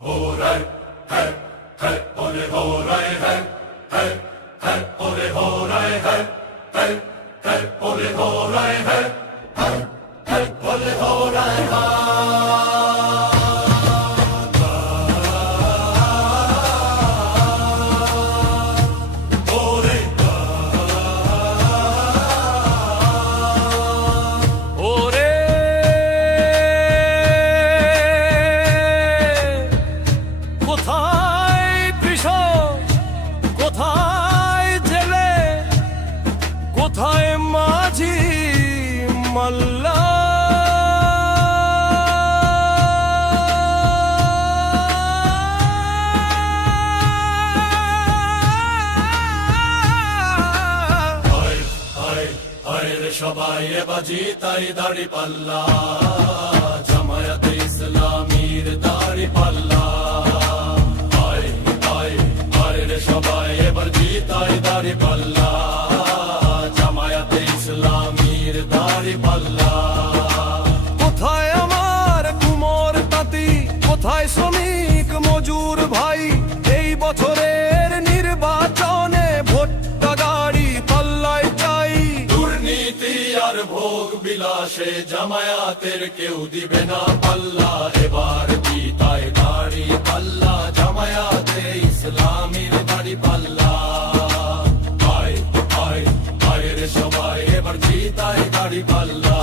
हो रहे है ओले हो रहे है ओले हो रहे है ओले हो रहे है ओले हो रहे কোথায় মাঝি মাল্লা সবাই বাজি তাই দাড়ি পাল্লা জামায়াতে ইসলামীর দাড়ি পাল্লা সবাই এবার জিতাই দাড়ি পাল্লা জামায়াতে ইসলামীর দাড়ি পাল্লা। কোথায় আমার কুমোর তাঁতি, কোথায় শ্রমিক মজুর ভাই, এই বছরের নির্বাচনে ভোটটা দাড়ি পাল্লায় চাই। দুর্নীতি আর ভোগ বিলাসে জামায়াতের কেউ দিবে না পাল্লা, এবার জিতাই দাড়ি পাল্লা জামায়াতে ইসলামীর দাড়ি পাল্লা। সবাই এবার জিতাই দাড়ি পাল্লা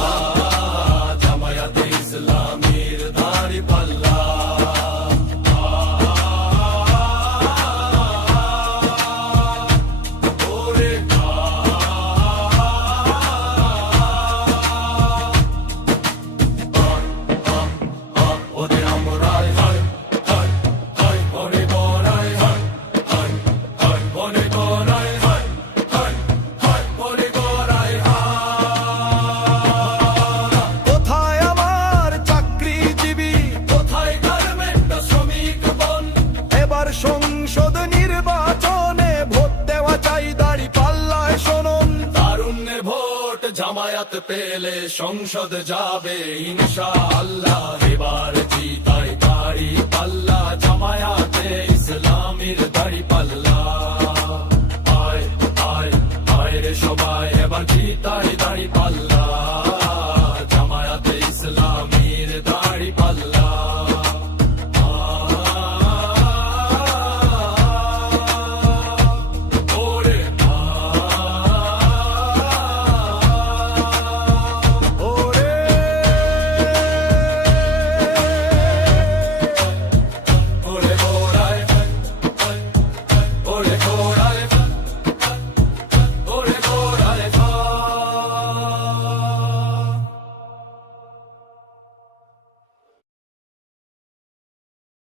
জামায়াতে ইসলামীর দাড়ি পাল্লা। সংসদ নির্বাচনে ভোট দেওয়া চাই দাড়ি পাল্লায় শোনুন। তারুণ্যের ভোট জামায়াত পেলে সংসদ যাবে ইনশাআল্লাহ, এবার জিতাই দাড়ি